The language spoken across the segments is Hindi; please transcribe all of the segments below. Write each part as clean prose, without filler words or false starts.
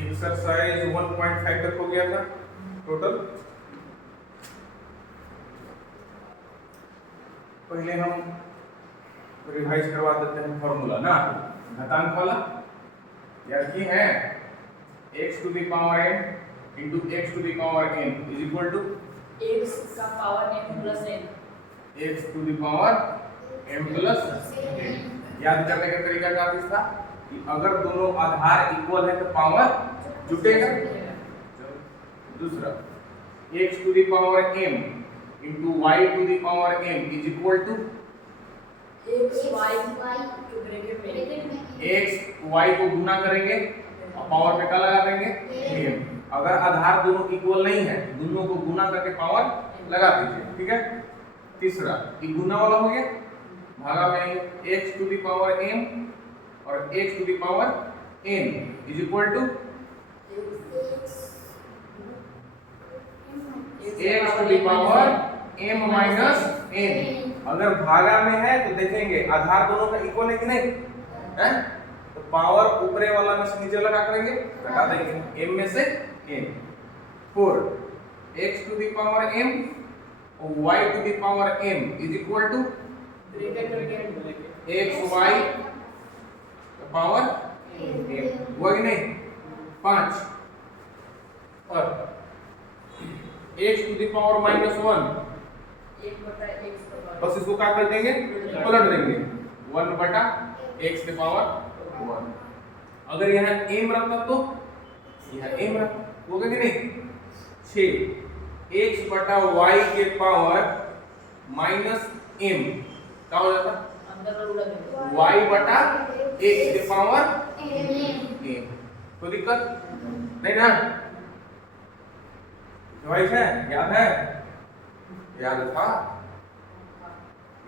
एक्सरसाइज 1.5 तक हो गया था टोटल। पहले हम रिवाइज करवा देते हैं फॉर्मूला ना, घातांक वाला यार की है x to the power n into x to the power n is equal to x का power m plus n, x to the power m plus n। याद करने का तरीका क्या था कि अगर दोनों आधार इक्वल है तो पावर जुटेगा। दूसरा x to the power m into y to the power m is equal to x y के ब्रैकेट में x y को गुना करेंगे और पावर में क्या लगा देंगे m। अगर आधार दोनों इक्वल नहीं है दोनों को गुना करके पावर लगा दीजिए, ठीक है। तीसरा ये गुना वाला हो गया, भागा में x to the power m और x to the power n is equal to x to the power m minus n। अगर भागा में है तो देखेंगे आधार दोनों का इक्वल है कि नहीं है, तो पावर ऊपरे वाला में से नीचे लगा करेंगे, घटा देंगे m में से n। 4 x to the power m और y to the power m is equal to bracket करके x y पावर m हुआ कि नहीं। 5 और x to the power minus 1 1 बटा x का पावर, बस इसको क्या कर देंगे पलट देंगे 1 बटा x के पावर 1। अगर यहाँ m रखता तो यहाँ m रखता होगा कि नहीं। 6 x बटा y के पावर माइनस m क्या हो जाता अंदर और उड़ा देंगे y बटा x के पावर m। कोई दिक्कत नहीं ना, भाई है याद है, याद था,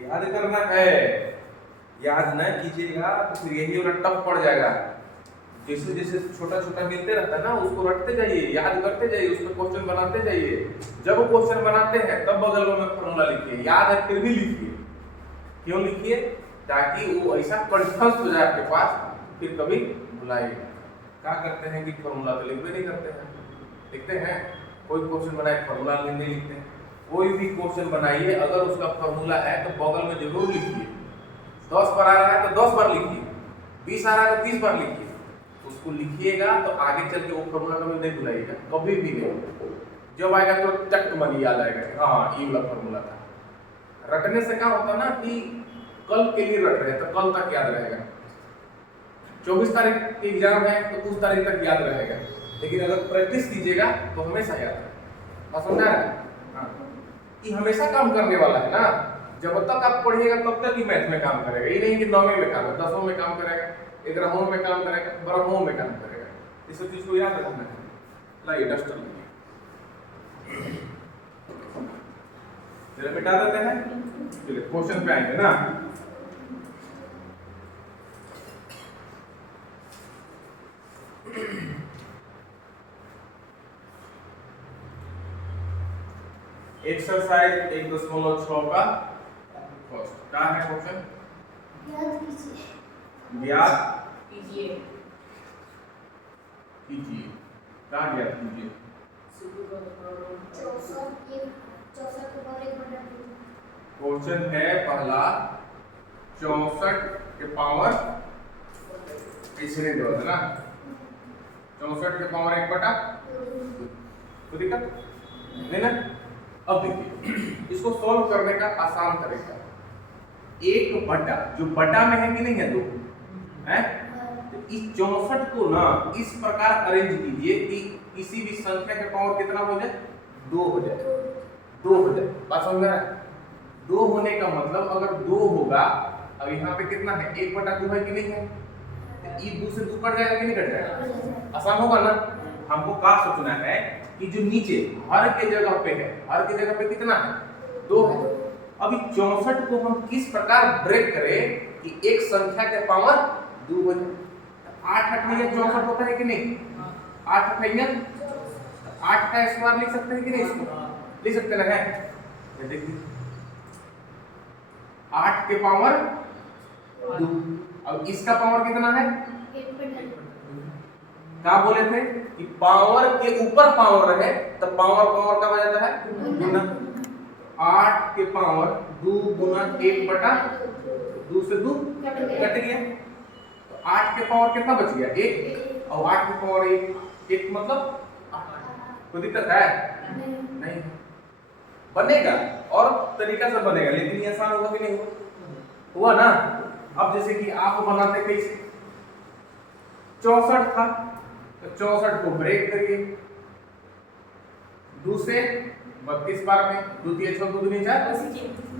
याद करना है। याद न कीजिएगा तो फिर यही वाला टफ पड़ जाएगा। जैसे जैसे छोटा छोटा मिलते रहता है ना उसको रटते जाइए, याद करते जाइए, उस पर क्वेश्चन बनाते जाइए। जब वो क्वेश्चन बनाते हैं तब बगल में फॉर्मूला लिखिए, याद है फिर भी लिखिए। क्यों लिखिए? ताकि वो ऐसा कंठस्थ हो जाए आपके पास, फिर कभी भुलाइएगा। क्या करते हैं कि फॉर्मूला तो लिखते नहीं करते हैं, लिखते हैं कोई क्वेश्चन बनाए फॉर्मूला नहीं लिखते हैं। कोई भी क्वेश्चन बनाइए अगर उसका फॉर्मूला है तो बगल में जरूर लिखिए। 10 बार आ रहा है तो 10 बार लिखिए, 20 आ रहा है तो 30 बार लिखिए। उसको लिखिएगा तो आगे चल के वो फॉर्मूला कभी नहीं भुलाइएगा, कभी भी नहीं। जब आएगा तो चट मन याद आएगा हाँ ये वाला फॉर्मूला था। रटने से क्या होता ना कि कल के लिए रट रहे हैं तो कल तक याद रहेगा। 24 तारीख की एग्जाम है तो उस तारीख तक याद रहेगा, लेकिन अगर प्रैक्टिस कीजिएगा तो हमेशा याद रहेगा। समझा रहे हैं? हाँ, ये हमेशा काम करने वाला है ना। जब तक आप पढ़िएगा तब तक ही मैथ में काम करेगा। ये नहीं कि 9वीं में काम, 10वीं में काम करेगा, 11वीं में काम करेगा, 12वीं में काम करेगा। इस सब चीज को याद रखना है। लाइए डस्टर लीजिए, जरा मिटा देते हैं। चलिए क्वेश्चन पे आएंगे ना। एक्सरसाइज 1.6 का फर्स्ट क्या है क्वेश्चन? ज्ञात कीजिए कीजिए। क्या ज्ञात कीजिए? क्वेश्चन है पहला 64 के पावर इसने दो है ना, 64 के पावर 1 बटा तो दिक्कत नहीं ना। अब देखिए इसको सॉल्व करने का आसान तरीका, 1 बटा जो बटा में है कि नहीं है 2 है, तो इस 64 को ना इस प्रकार अरेंज कीजिए कि किसी भी संख्या के पावर कितना हो जाए 2 हो जाए, 2 हो जाए। बात समझ में आ रहा है? 2 होने का मतलब अगर 2 होगा, अब यहाँ पे कितना है 1 बटा 2 है कि नहीं है, तो ये 2 से 2 कट जाएगा कि नहीं कट जाएगा? आसान होगा ना। हमको क्या सोचना है कि जो नीचे हर के जगह पे है, हर के जगह पे कितना है 2 है। अभी 64 को हम किस प्रकार ब्रेक करें कि एक संख्या के पावर 2 हो जाए। 8 8 64 होता है कि नहीं, 8 8 8 का स्क्वायर लिख सकते हैं कि नहीं, इसको लिख सकते ना है। देखिए 8 के पावर 2, अब इसका पावर कितना है क्या बोले थे कि पावर के ऊपर पावर रहे तो पावर पावर का हो जाता है गुना। 8 के पावर 2 गुना 1/2 से 2 कट गया, तो 8 के पावर कितना बच गया 1, और 8 के पावर 1 मतलब 8। कोई दिक्कत है नहीं, बनेगा और तरीका से बनेगा, लेकिन ये आसान होगा कि नहीं हुआ ना। अब जैसे कि आप बनाते कैसे, 64 था तो 64 को ब्रेक करिए, 2 से 32 बार में, 2 3 6 2 2 4,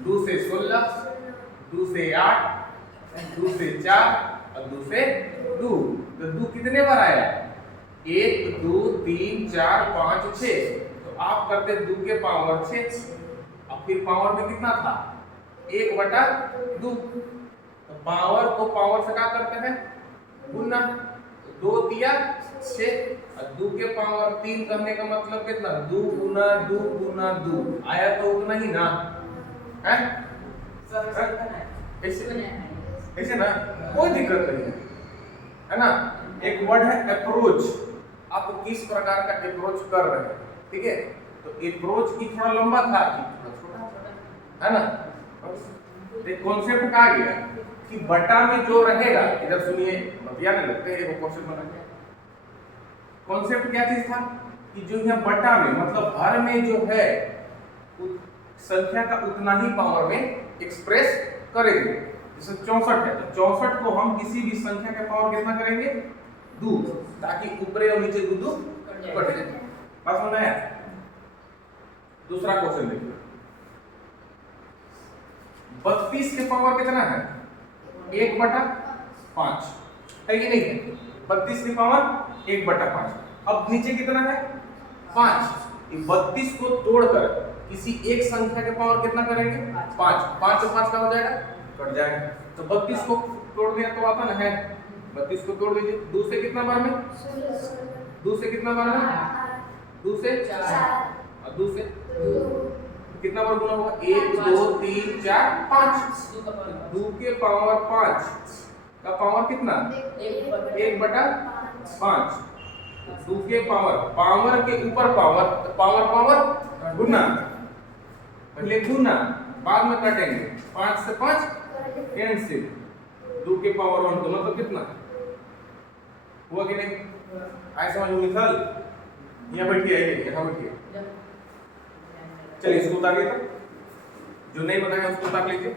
2 से 16, 2 से 8, 2 से 4 और 2 से 2, तो 2 कितने बार आया 1 2 3 4 5 6, तो आप करते 2 के पावर 6, अब फिर पावर में कितना था 1/2, तो पावर को पावर से क्या करते हैं गुना, 2 तिया 6 और 2 के पावर 3 करने का मतलब कितना 2 गुना 2 गुना 2 आया, तो उतना ही ना है ऐसे ना, कोई दिक्कत नहीं है ना। एक वर्ड है अप्रोच, आप किस प्रकार का अप्रोच कर रहे हैं, ठीक है, तो अप्रोच की थोड़ा लंबा था है ना। एक कॉन्सेप्ट का आ गया कि बटा में जो रहेगा, इधर सुनिए बतियाने लगते हैं, वो क्वेश्चन बना। कॉन्सेप्ट क्या चीज था कि जो यहाँ बटा में मतलब हर में जो है संख्या का उतना ही पावर में एक्सप्रेस करेंगे। जैसे 64 है तो 64 को हम किसी भी संख्या के पावर कितना करेंगे 2, ताकि ऊपरे और नीचे 2 2 कट जाए। बात समझ आया। दूसरा क्वेश्चन देखिए, 32 के पावर कितना है 1/5 है कि नहीं है, 32 की पावर 1/5। अब नीचे कितना है 5, 32 को तोड़कर किसी एक संख्या के पावर कितना करेंगे 5, 5 से 5 का हो जाएगा कट जाएगा, तो 32 को तोड़ दिया तो आता ना है, 32 को तोड़ दीजिए, 2 से कितना बार में 2 से कितना बार में 2 से 4 और 2 से कितना बार गुना होगा 1 2 3 4 5, 2 के पावर 5 का पावर कितना 1/5, 2 के पावर के ऊपर पावर, तो पावर गुना, पहले गुना बाद में कटेंगे, 5 से 5 कैंसिल, 2 के पावर 1 तो मतलब कितना हुआ कि नहीं, आए समझ में मिसाल। यहाँ बैठिए, आइए यहाँ बैठिए, चलिए इसको उतार लीजिए, जो नहीं बताया उसको उतार लीजिए।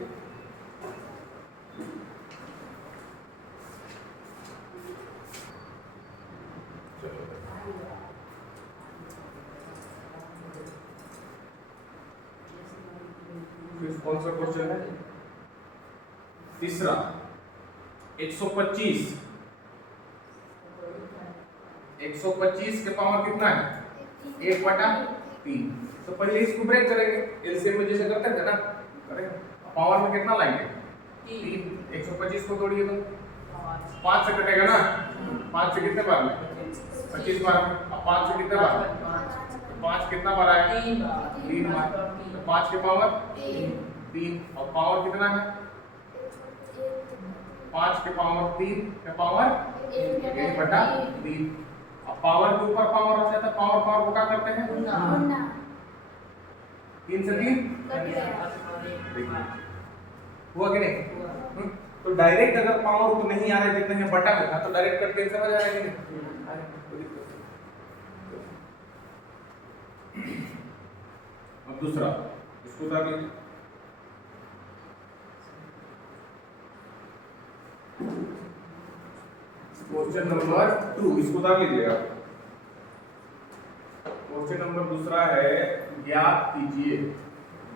कौन सा क्वेश्चन है तीसरा, 125 के पावर कितना है 1/3, तो पहले इसको ब्रेक करेंगे, एलसीएम में जैसे करते थे ना करेंगे, पावर में कितना लाएंगे 3, 125 को तोड़िए तो 5 से कटेगा ना, 5 से कितने बार में 25 बार में, अब 5 से कितने बार में, 5 कितना बार आया 3 बार, तो 5 के पावर 3 और पावर कितना है 5 के पावर 3 के पावर 1/3, अब पावर के ऊपर पावर आ जाता है, पावर को क्या करते हैं 3 से 3 हुआ कि नहीं। तो डायरेक्ट अगर पावर को नहीं आ रहा जितने बटा में था तो डायरेक्ट कट कैंसिल हो जाएगा कि नहीं। अब दूसरा इसको उतार लीजिए, क्वेश्चन नंबर 2 इसको उतार लीजिएगा। क्वेश्चन नंबर दूसरा है ज्ञात कीजिए,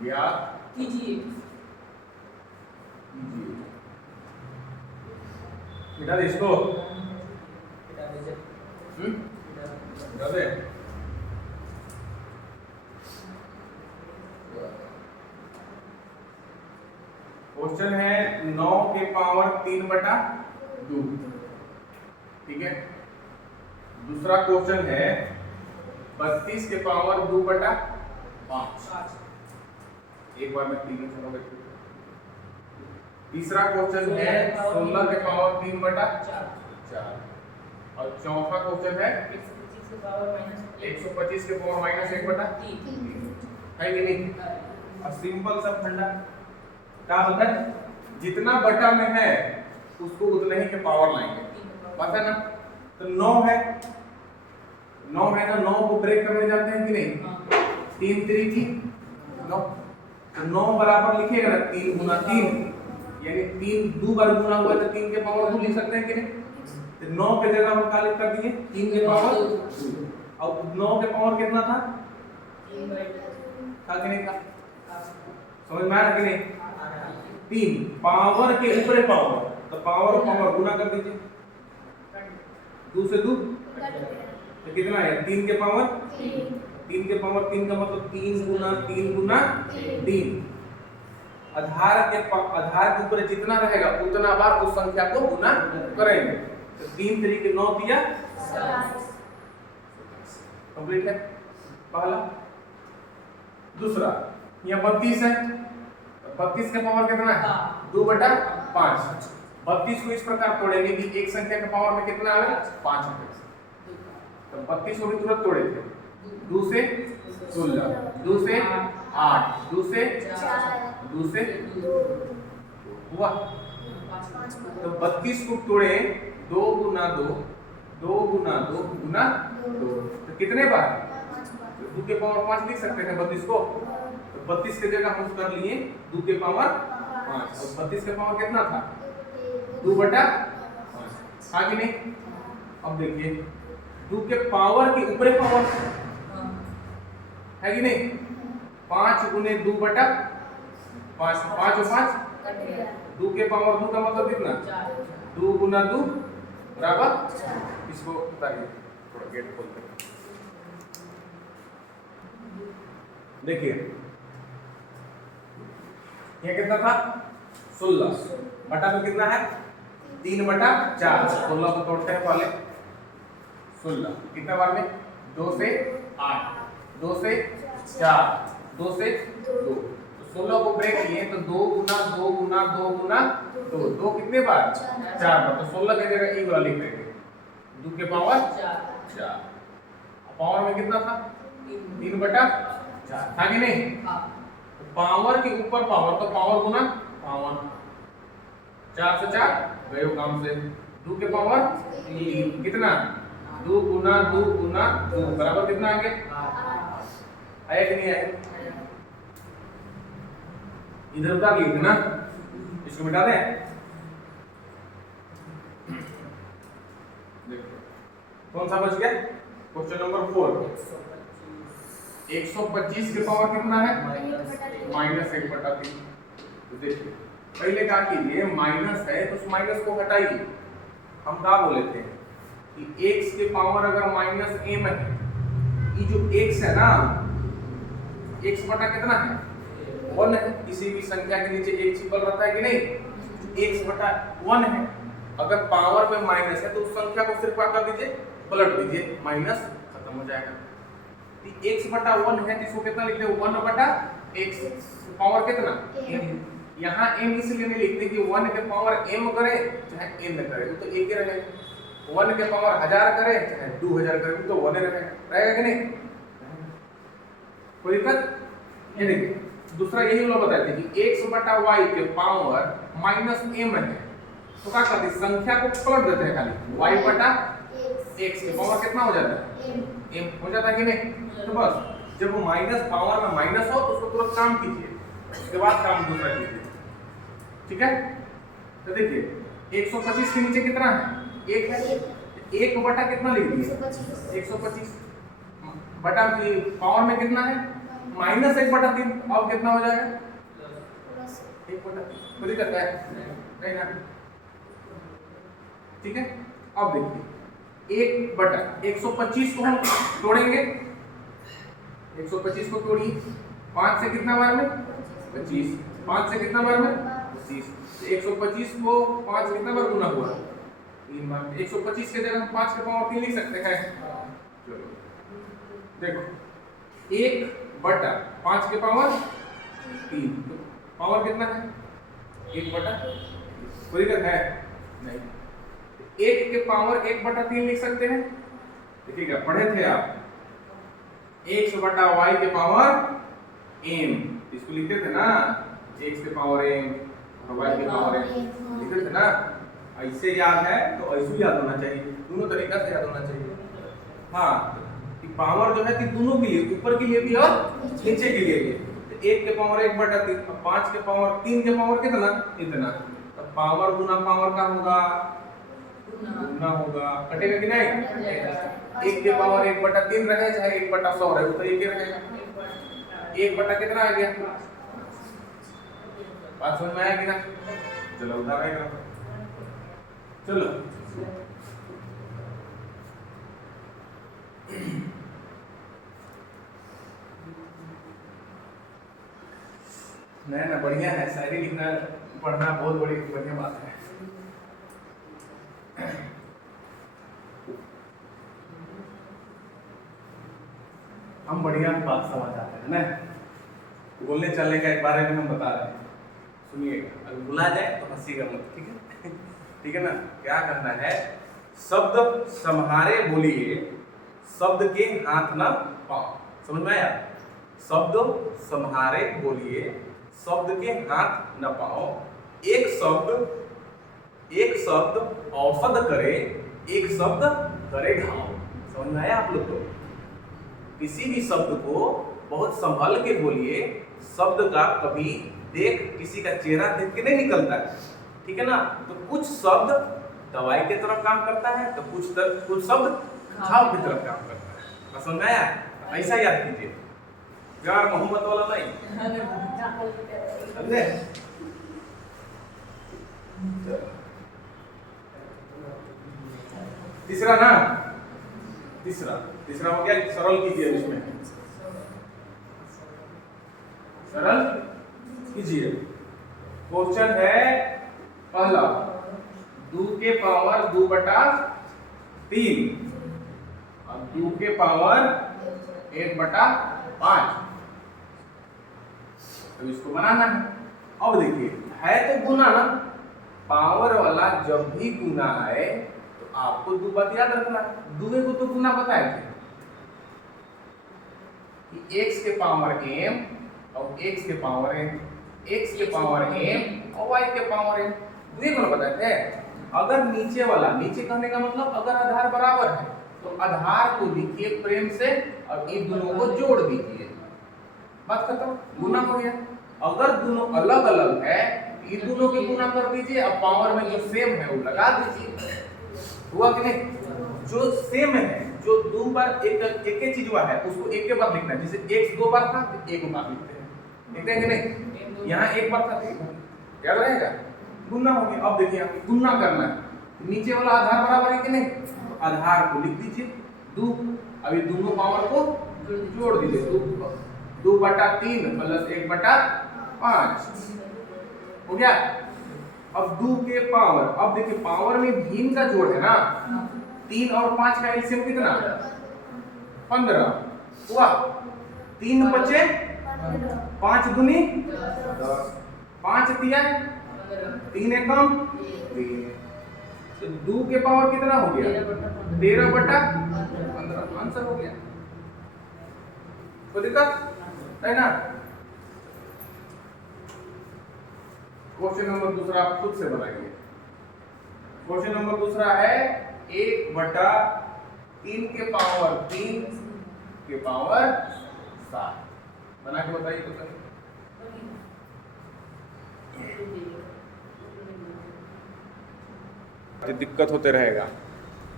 ज्ञात कीजिए बेटा इसको हटा दे। क्वेश्चन है 9 के पावर 3/2, ठीक है। दूसरा क्वेश्चन है 32 के पावर 2/5, एक बार में 3 में। तीसरा क्वेश्चन है 16 के पावर 3/4, और चौथा क्वेश्चन है 125 के पावर माइनस 125 के पावर माइनस 1 बटा 3 है कि नहीं। और सिंपल सा फंडा क्या होता है, जितना बटा में है उसको उतने ही के पावर लाएंगे, बात है ना। तो 9 है ना, 9 को ब्रेक करने जाते हैं कि नहीं, 3 3 की 9, तो 9 बराबर लिखिएगा ना 3 गुना 3, यानी 3 दो बार गुना हुआ तो 3 के पावर 2 लिख सकते हैं कि नहीं। तो 9 के जगह हम क्या लिख कर दिए 3 के पावर 2, और 9 के पावर कितना था, 3/2 था कि नहीं था, समझ में आया कि नहीं। 3 पावर के ऊपर पावर, तो पावर और पावर गुना कर दीजिए, 2 से 2 तो कितना है 3 के पावर 3 के पावर 3 का मतलब 3 गुना 3 गुना 3। आधार के ऊपर जितना रहेगा उतना बार उस संख्या को गुना करेंगे, तो 3 3 के 9 दिया, कंप्लीट है पहला। दूसरा यहाँ 32 है, 32 का पावर कितना है 2/5। 32 को इस प्रकार तोड़ेंगे कि एक संख्या के पावर में कितना आएगा 5 है, तो 32 को भी तुरंत तोड़े थे, 2 से 16, 2 से 8, 2 से 2 से हुआ, तो 32 को तोड़े 2 गुना 2, 2 गुना 2 गुना 2, तो कितने बार 2 के पावर 5 लिख सकते हैं 32 को, तो 32 की जगह हम कर लिए 2 के पावर 5, और 32 के पावर कितना था 2/5, हाँ कि नहीं। अब देखिए 2 के पावर के ऊपर पावर है कि नहीं, 5 गुने 2/5, 5 और 5 2 के पावर 2 का मतलब कितना 2 गुना 2 बराबर, इसको उतारिए थोड़ा गेट खोलते हैं, देखिए ये कितना था 16 बटा में कितना है 3/4, 16 को तोड़ते हैं पहले, 16 कितना बार में 2 से 8, 2 से 4, 2 से 2, तो 16 को ब्रेक किए तो 2 गुना 2 गुना 2 गुना 2, 2 कितने बार 4 बार, तो 16 की जगह ई वाला लिख देंगे 2 के पावर 4, पावर में कितना था 3/4 था कि नहीं। तो पावर के ऊपर पावर, तो पावर गुना पावर, 4 से 4 गए काम से, 2 के पावर 3 कितना 2 गुना 2 गुना 2 बराबर कितना आ गया, आया कि नहीं आया। इधर उतार लिख देना, इसको मिटा दें। देखो कौन सा बच गया, क्वेश्चन नंबर 4, 125 के पावर कितना है -1/3। तो देखिए पहले क्या कीजिए, माइनस है तो उस माइनस को हटाइए। हम क्या बोले थे कि x के पावर अगर -m है, ये जो x है ना, x बटा कितना है 1 है, किसी भी संख्या के नीचे एक छिपल रहता है कि नहीं, x बटा 1 है। अगर पावर में माइनस है तो उस संख्या को सिर्फ क्या कर दीजिए पलट दीजिए, माइनस खत्म हो जाएगा। x बटा 1 है तो इसको कितना लिख दे 1/x, पावर कितना m, यहाँ m इसलिए नहीं लिखते कि 1 के पावर m करे चाहे n करे तो एक ही रहेगा, 1 के पावर 1000 करे चाहे 2000 करे तो 1 रहेगा कि नहीं, कोई दिक्कत। ये देखिए दूसरा यही लोग बताते हैं कि x बटा y के पावर -m है, तो क्या करते हैं संख्या को पलट देते हैं, खाली y बटा x के पावर कितना हो जाता है m हो जाता है कि नहीं। तो बस जब वो माइनस पावर में माइनस हो तो उसको तुरंत काम कीजिए, उसके बाद काम दूसरा कीजिए, ठीक है। तो देखिए 125 के नीचे कितना है 1 है, 1 बटा कितना लिख दिए 125 बटा पावर में कितना है -1/3, अब कितना हो जाएगा 1/3, कोई दिक्कत है नहीं ना, ठीक है। अब देखिए 1/125 को हम तोड़ेंगे, 125 को तोड़िए, 5 से कितना बार में 25, 5 से कितना बार में 25, 125 को 5 कितना बार गुना हुआ 3 बार, 125 के जगह हम 5 के पावर 3 लिख सकते हैं। चलो देखो 1/5 के पावर 3, तो पावर कितना है 1/, कोई दिक्कत है नहीं, 1 के पावर 1/3 लिख सकते हैं। देखिएगा, पढ़े थे आप, x/y के पावर m, इसको लिखते थे ना, x के पावर m और y के पावर m लिखते थे ना। ऐसे याद है तो ऐसे याद होना चाहिए, दोनों तरीका से याद होना चाहिए। हाँ, कि पावर जो है कि दोनों के लिए, ऊपर के लिए भी और नीचे के लिए भी। तो 1 के पावर 1/3, 5 के पावर 3 के पावर कितना, इतना। तो पावर गुना पावर का होगा, गुना होगा, कटेगा कि नहीं। 1 के पावर 1/3 रहे चाहे 1/100 रहे, वो तो एक ही रहेगा। 1 बटा कितना आ गया, 5 समझ में आया कि ना। चलो उधर आएगा, चलो ना बढ़िया है, शायरी लिखना पढ़ना बहुत बड़ी बढ़िया बात है। हम बढ़िया बात समझ आते हैं ना, बोलने चलने का एक बारे में हम बता रहे हैं, सुनिएगा, अगर बुला जाए तो हंसीगा मत, ठीक है। ठीक है ना। क्या करना है, शब्द सम्हारे बोलिए, शब्द के हाथ न पाओ, समझ में आया। शब्द सम्हारे बोलिए, शब्द के हाथ न पाओ, एक शब्द औषध करे, एक शब्द करे घाव। समझ में आया आप लोग को। किसी भी शब्द को बहुत संभल के बोलिए, शब्द का कभी किसी का चेहरा देख के नहीं निकलता है, ठीक है ना। तो कुछ शब्द दवाई के तरफ काम करता है, तो कुछ शब्द घाव की तरफ काम करता है। समझ में आया। ऐसा याद कीजिए, प्यार मोहब्बत वाला नहीं, समझे। तीसरा ना, तीसरा हो गया, सरल कीजिए, इसमें सरल कीजिए। क्वेश्चन है पहला, 2 के पावर 2/3 और 2 के पावर 1/5, तो इसको बनाना है। अब देखिए, है तो गुना ना, पावर वाला जब भी गुना है तो आपको 2 बात याद रखना है। 2 को तो गुना बताए थे कि x के पावर m और x के पावर n, x के पावर m और y के पावर n, 2 को बताए थे। अगर नीचे वाला, नीचे कहने का मतलब अगर आधार बराबर है तो आधार को लिखिए प्रेम से और इन दोनों को जोड़ दीजिए, बात खत्म, गुना हो गया। अगर दोनों अलग अलग है, इन दोनों के गुना कर दीजिए, अब पावर में जो सेम है वो लगा दीजिए, हुआ कि नहीं। जो सेम है, जो 2 बार एक ही चीज हुआ है, उसको एक के बार लिखना है। जैसे x 2 बार था तो 1 बार लिखते हैं, लिखते हैं कि नहीं। यहाँ 1 बार था तो 1 बार, याद रहेगा, गुना हो गया। अब देखिए, आपको गुना करना है, नीचे वाला आधार बराबर है कि नहीं, तो आधार को लिख दीजिए 2, अभी दोनों पावर को जोड़ दीजिए, 2/3 प्लस 1/5 हो गया। अब 2 के पावर, अब देखिए पावर में भिन्न का जोड़ है ना, 3 और 5 का एलसीएम कितना, 15 हुआ। 3 बचे 5 दूनी 10, 5 तिया 3 एकम 3, तो 2 के पावर कितना हो गया, 13/15, आंसर हो गया। कोई दिक्कत है ना। क्वेश्चन नंबर दूसरा आप खुद से बनाइए। क्वेश्चन नंबर दूसरा है 1/3 के पावर 3 के पावर 7, बना के बताइए तो सही। दिक्कत होते रहेगा,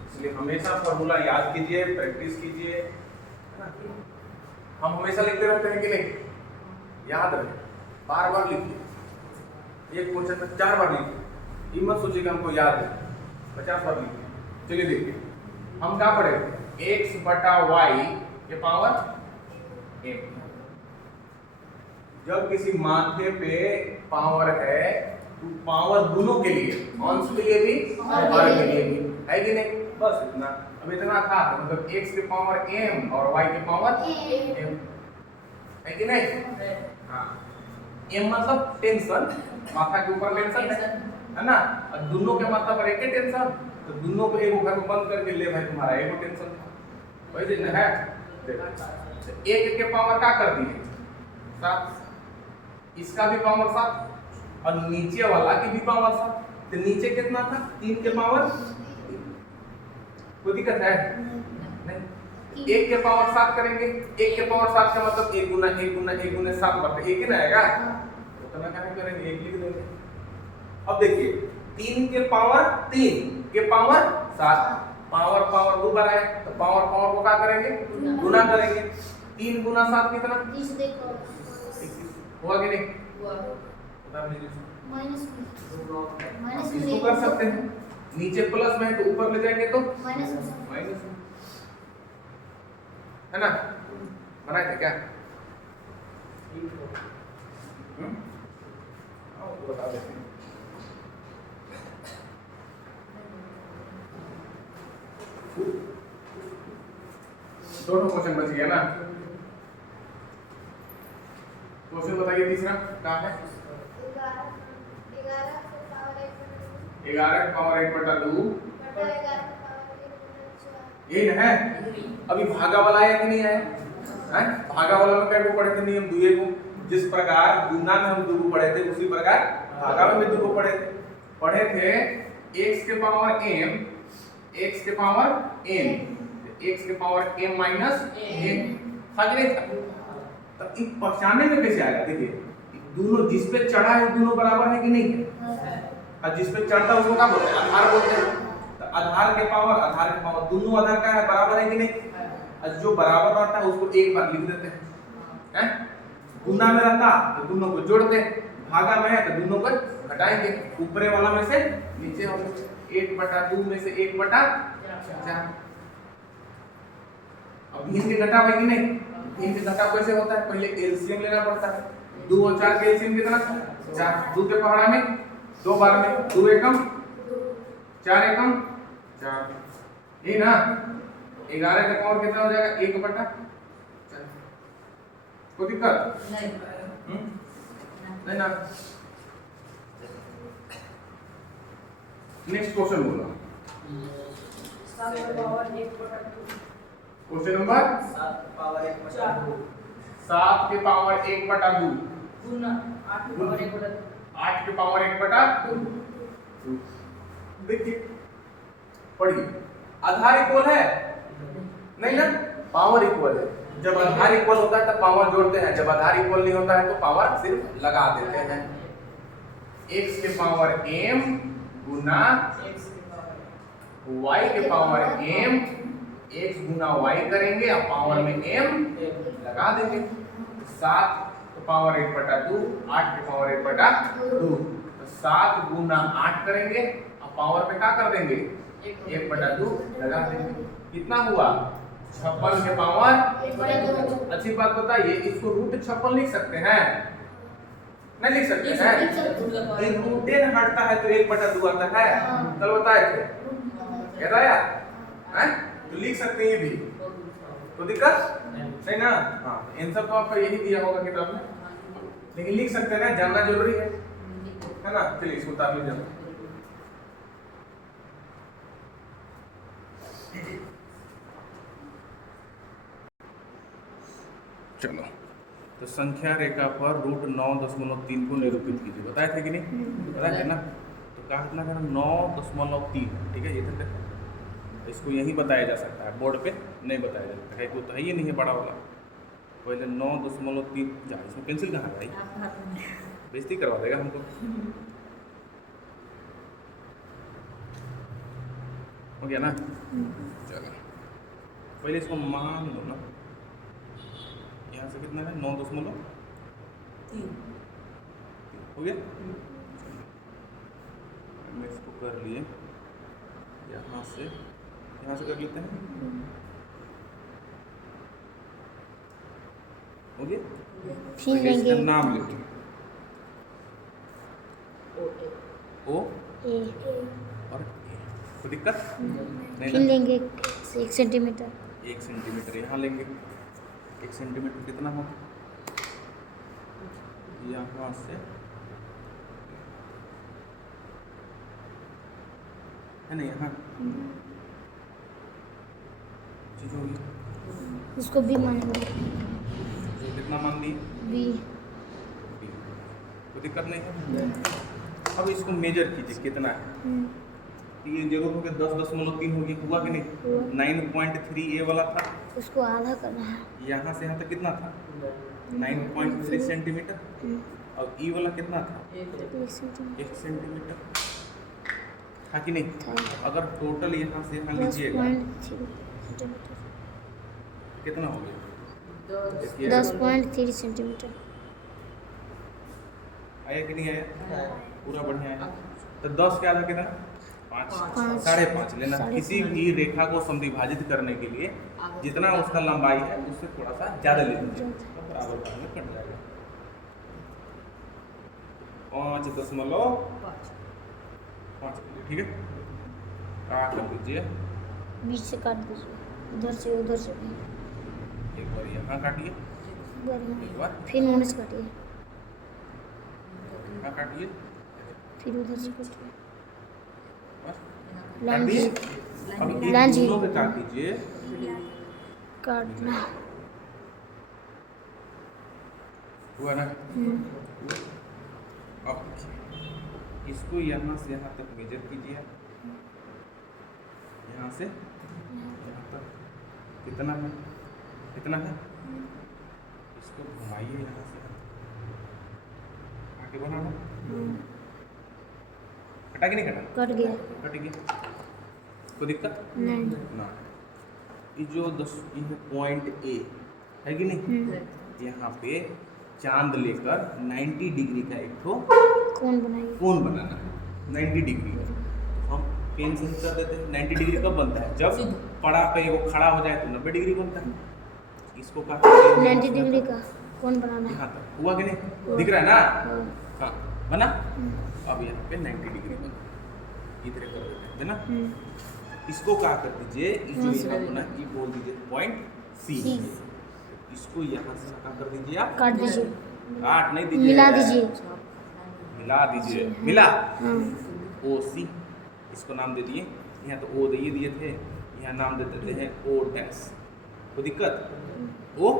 इसलिए हमेशा फॉर्मूला याद कीजिए, प्रैक्टिस कीजिए। हम हमेशा लिखते रहते हैं कि नहीं, याद रहे, बार बार लिखिए। एक क्वेश्चन में 4 बार लिखिए, ये मत सोचिए कि हमको याद है, 50 बार लिखिए। चलिए देखिए, हम क्या पढ़े, x/y के पावर m। जब किसी माथे पे पावर है तो पावर दोनों के लिए, अंश के लिए भी और हर के लिए भी, है कि नहीं। बस इतना, अब इतना था तो मतलब x के पावर m और y के पावर m, है कि नहीं। हाँ, m मतलब टेंशन, माथा के ऊपर टेंशन है ना, और दोनों के माथा पर एक ही टेंशन, तो दोनों को एक घर में बंद करके ले भाई, तुम्हारा एगो टेंशन था वही दिन है। तो एक के पावर क्या कर दिए 7, इसका भी पावर 7 और नीचे वाला की भी पावर 7। तो नीचे कितना था 3 के पावर, कोई दिक्कत है नहीं। 1 के पावर 7 करेंगे, 1 के पावर 7 का मतलब 1 गुना 1 गुना 1 गुना 7 बटे 1 ही ना आएगा, तो मैं क्या करेंगे 1 लिख देंगे। अब देखिए 3 के पावर 3 के पावर 7, पावर पावर 2 बार है तो पावर पावर को क्या करेंगे गुना करेंगे। 3 गुना 7 कितना 30 देखो 21 हुआ कि नहीं, बता दीजिए। माइनस इसको कर सकते हैं, नीचे प्लस में है तो ऊपर ले जाएंगे तो माइनस माइनस है ना, बनाए थे क्या? बता देते हैं। दोनों क्वेश्चन बच गया ना। क्वेश्चन बताइए तीसरा क्या है? 11 की पावर 1/2 यही ना है। अभी भागा वाला है कि नहीं है? हैं? भागा वाला में क्या पढ़े थे नियम दुए को, जिस प्रकार गुना में हम 2 को पढ़े थे उसी प्रकार भागा में भी 2 को पढ़े थे x के पावर m, x के पावर n, x के पावर m माइनस n था कि नहीं था? तो इन पहचानने में कैसे आएगा? देखिए दोनों जिस पे चढ़ा है दोनों बराबर है कि नहीं है, और जिस पे चढ़ता है उसको क्या बोलते हैं आधार बोलते हैं। तो आधार के पावर दोनों आधार का है बराबर है कि नहीं, और जो बराबर रहता है उसको एक बार लिख देते हैं। गुना में रहता तो दोनों को जोड़ते, भागा में है तो दोनों को घटाएंगे, ऊपरे वाला में से नीचे वाला 1/2 में से 1/4। अब भिन्न के घटाव है कि नहीं, भिन्न के घटाव कैसे होता है, पहले एलसीएम लेना पड़ता है। 2 और 4 के एलसीएम कितना 4, 2 के पहाड़ा में 2 बार में 2 एकम 4 एकम 4, यही ना। 11 का पावर कितना हो जाएगा 1/4। कोई दिक्कत नहीं ना। नेक्स्ट क्वेश्चन बोलो, क्वेश्चन नंबर 7 के पावर 1/2 गुना 8 के पावर 1/2 8 के पावर 1/2। देखिए पढ़िए, आधार इक्वल है नहीं ना, पावर इक्वल है। जब आधार इक्वल होता है तब पावर जोड़ते हैं, जब आधार इक्वल नहीं होता है तो पावर सिर्फ लगा देते हैं। x के पावर m गुना y के पावर m, x गुना y करेंगे और पावर में m लगा देंगे। 7 तो पावर 1/2, 8 के पावर 1/2, तो 7 गुना 8 करेंगे और पावर में क्या कर देंगे 1/2 लगा देंगे। कितना हुआ 56 के पावर। अच्छी बात बताइए, इसको रूट 56 लिख सकते हैं? नहीं लिख सकते हैं, रूटेन हटता है तो 1/2 आता है। कल बताए थे याद आया है, तो लिख सकते हैं ये भी, तो दिक्कत नहीं ना। हाँ आंसर तो आपका यही दिया होगा किताब में, लेकिन लिख सकते हैं ना, जानना जरूरी है ना। चलिए इसको उतार लीजिए। चलो तो संख्या रेखा पर √9.3 को निरूपित कीजिए। बताए थे कि नहीं, बताए थे ना। तो कहा कितना करना 9.3, ठीक है। ये तक इसको यही बताया जा सकता है, बोर्ड पे नहीं बताया जा सकता है, तो है ये नहीं है बड़ा वाला। पहले 9.3 जा, इसमें पेंसिल कहाँ है भाई, बेइज्जती करवा देगा हमको। हो गया ना, चलो पहले इसको मान लो ना, यहाँ से कितना है 9.3 हो गया। मैं इसको कर लिए, यहाँ से कर लेते हैं, हो गया। फिर लेंगे इसका नाम लेते हैं ओ ए, और ए। कोई दिक्कत नहीं फिर ना? लेंगे 1 सेंटीमीटर। 1 सेंटीमीटर यहाँ लेंगे। 1 सेंटीमीटर कितना हो, यहाँ से है ना यहाँ चीज होगी, उसको भी मानेंगे। जो कितना मान ली बी। कोई दिक्कत नहीं है। अब इसको मेजर कीजिए कितना है। ये जरूर हो गया 10.3 हो गया, हुआ कि नहीं। हुआ। 9.3 ए वाला था, उसको आधा करना है। यहाँ से यहाँ तक कितना था 9.3 सेंटीमीटर। और ई वाला कितना था 1 सेंटीमीटर 1 सेंटीमीटर था कि नहीं। था। अगर टोटल यहाँ से यहाँ लीजिएगा 10.3 सेंटीमीटर। कितना हो गया देखिए, 10.3 सेंटीमीटर। आया कि नहीं आया, पूरा बढ़िया आया। तो 10 के आधा कितना 5 पाँच। 5.5 लेना। 5.5। किसी भी रेखा को समद्विभाजित करने के लिए जितना उसका लंबाई है उससे थोड़ा सा ज़्यादा ले लीजिए तो बराबर भाग में कट जाएगा। 5.5 ठीक है। काट कर दीजिए, बीच से काट दीजिए, उधर से उधर से भी। एक बार यहाँ काटिए, एक बार फिर मुंह से काटिए, यहाँ काटिए, फिर उधर से काटिए। बस काट लाइन दिए। जी। अब लाइन एक जी। दोनों पे काट दीजिए। काटना। हुआ ना। अब इसको यहाँ से यहाँ तक मेजर कीजिए, यहाँ से यहाँ तक कितना है, कितना है। इसको घुमाइए यहाँ से आगे बनाना। कटा कि नहीं कटा, कट गया। कट गया, कोई दिक्कत नहीं। ना। ये जो 10 ये है पॉइंट ए है कि नहीं, यहाँ पे चांद लेकर 90 डिग्री का एक ठो कौन बनाएगा? कोण बनाना है 90 डिग्री। हम पेन से कर देते हैं। 90 डिग्री कब बनता है, जब पड़ा पे वो खड़ा हो जाए तो 90 डिग्री बनता है। इसको काट 90 डिग्री का कौन बनाना है? यहाँ तक हुआ कि नहीं, दिख रहा है ना। हाँ। हाँ बना। अब यहाँ पे 90 डिग्री बना, इधर कर देते हैं ना। इसको क्या कर दीजिए, ये जो यहाँ बना ये बोल दीजिए पॉइंट सी। सी। इसको यहाँ से क्या कर दीजिए आप, काट दीजिए, काट नहीं दीजिए, मिला दीजिए। मिला दीजिए, मिला हाँ। ओ सी। इसको नाम दे दिए, यहाँ तो ओ दिए थे, यहाँ नाम दे देते हैं ओ डैश। कोई दिक्कत, ओ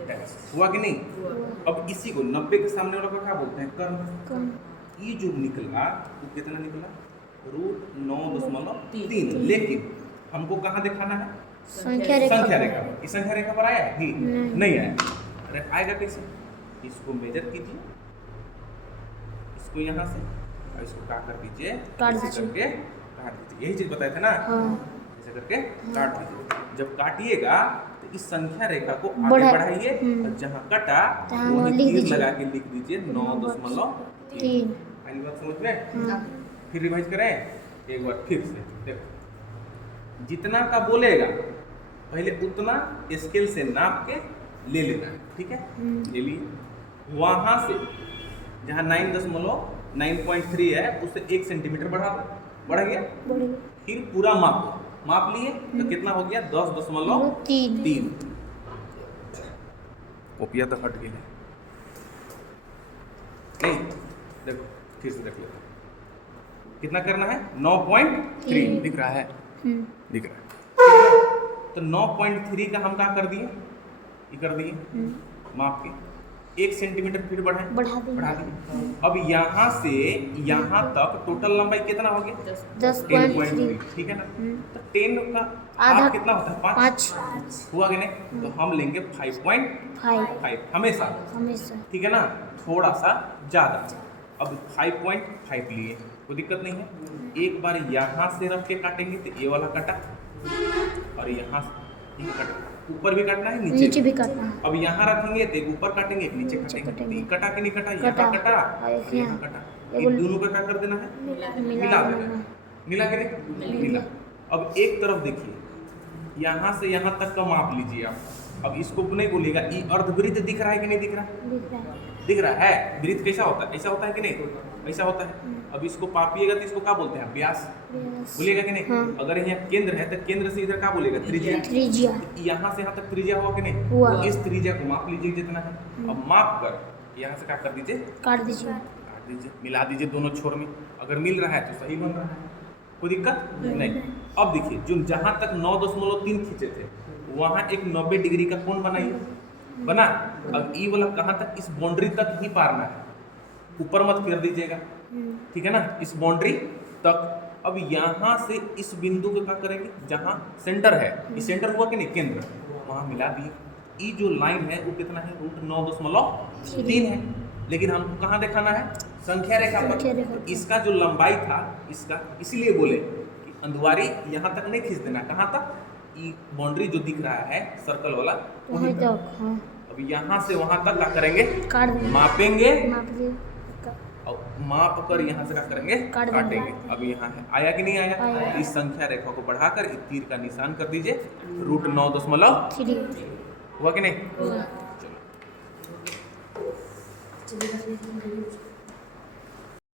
डैश। हुआ कि नहीं। अब इसी को 90 के सामने वाला को क्या बोलते हैं, कर्ण। कौन? ये जो निकला वो कितना निकला, √9.3। लेकिन हमको कहाँ दिखाना है, संख्या रेखा। संख्या रेखा पर। इस संख्या रेखा पर आया है ही नहीं आया। अरे आएगा कैसे, इसको मेजर कीजिए, इसको यहाँ से और इसको क्या कर दीजिए, काट ऐसे दीजिए। करके काट दीजिए। यही चीज बताए थे ना, हाँ। ऐसे करके काट दीजिए। जब काटिएगा तो इस संख्या रेखा को आगे बढ़ा- बढ़ाइए और जहाँ कटा तहाँ वहीं लिख तीर दीजिए। लगा के लिख दीजिए 9.3। 3। पहली बात समझ में। हाँ। फिर रिवाइज करें एक बार फिर से। देखो जितना का बोलेगा पहले उतना स्केल से नाप के ले लेना है, ठीक है। ले लिए, वहाँ से जहाँ 9.3 है उससे 1 सेंटीमीटर बढ़ा दो, बढ़ गया। बढ़ेगा। फिर पूरा माप लिए तो कितना हो गया 10.3। कॉपिया तो हट गई है नहीं, देखो फिर से देख लेते हैं कितना करना है। 9.3 दिख रहा है, दिख रहा है। तो 9.3 का हम क्या कर दिए, ये कर दिए माप के 1 सेंटीमीटर फिर बढ़ा दिए। अब यहाँ से यहाँ तक टोटल लंबाई कितना हो गया 10.3, ठीक है ना। तो 10 का आधा हाफ कितना होता है 5 5 हुआ कि नहीं। तो हम लेंगे 5.5 हमेशा, हमेशा। ठीक है ना, थोड़ा सा ज़्यादा। अब 5.5 लिए, कोई दिक्कत नहीं है। एक बार यहाँ से रख के काटेंगे तो ये वाला कटा और यहाँ से ये कटा, ऊपर भी काटना है नीचे भी काटना है। अब यहाँ रखेंगे तो एक ऊपर काटेंगे एक नीचे काटेंगे। तो ये कटा कि नहीं कटा, यहाँ कटा और एक यहाँ यहाँ। कटा, इन दोनों का क्या कर देना है, मिला देना। मिला कि नहीं, मिला। अब एक तरफ देखिए, यहाँ से यहाँ तक का माप लीजिए आप। अब इसको नहीं बोलिएगा ये अर्धवृत्त दिख रहा है कि नहीं दिख रहा है, दिख रहा है। वृत्त कैसा होता है, ऐसा होता है कि नहीं, ऐसा होता है। अब इसको पापिएगा तो इसको क्या बोलते हैं, व्यास बोलिएगा कि नहीं। हाँ। अगर यहाँ केंद्र है तो केंद्र से इधर क्या बोलेगा, त्रिज्या। यहाँ से यहाँ तक त्रिज्या हुआ कि नहीं हुआ। इस त्रिज्या को माप लीजिए जितना है। अब माप कर यहाँ से क्या कर दीजिए, काट दीजिए। काट दीजिए, मिला दीजिए दोनों छोर में। अगर मिल रहा है तो सही बन रहा है, कोई दिक्कत नहीं। अब देखिए जो जहां तक 9.3 खींचे थे वहां एक 90 डिग्री का कोण बनाइए, बना। अब ई वाला कहां तक, इस बाउंड्री तक ही पारना है, ऊपर मत कर दीजिएगा, ठीक है ना, इस बाउंड्री तक। अब यहाँ से इस बिंदु को क्या करेंगे, जहाँ सेंटर है, ये सेंटर हुआ कि नहीं, केंद्र, वहाँ मिला दिए। ई जो लाइन है वो कितना है, √9.3 है, लेकिन हमको कहाँ दिखाना है, संख्या रेखा पर। तो इसका जो लंबाई था इसका, इसीलिए बोले कि अंदुवारी यहाँ तक नहीं खींच देना, कहाँ तक, ये बाउंड्री जो दिख रहा है सर्कल वाला वहीं तक। अब यहाँ से वहाँ तक क्या करेंगे, मापेंगे, और माप कर यहाँ से क्या करेंगे, काटेंगे। अब यहाँ है, आया कि नहीं आया, इस संख्या रेखा को बढ़ाकर इस तीर का निशान कर दीजिए, √9.3 हुआ कि नहीं। चलो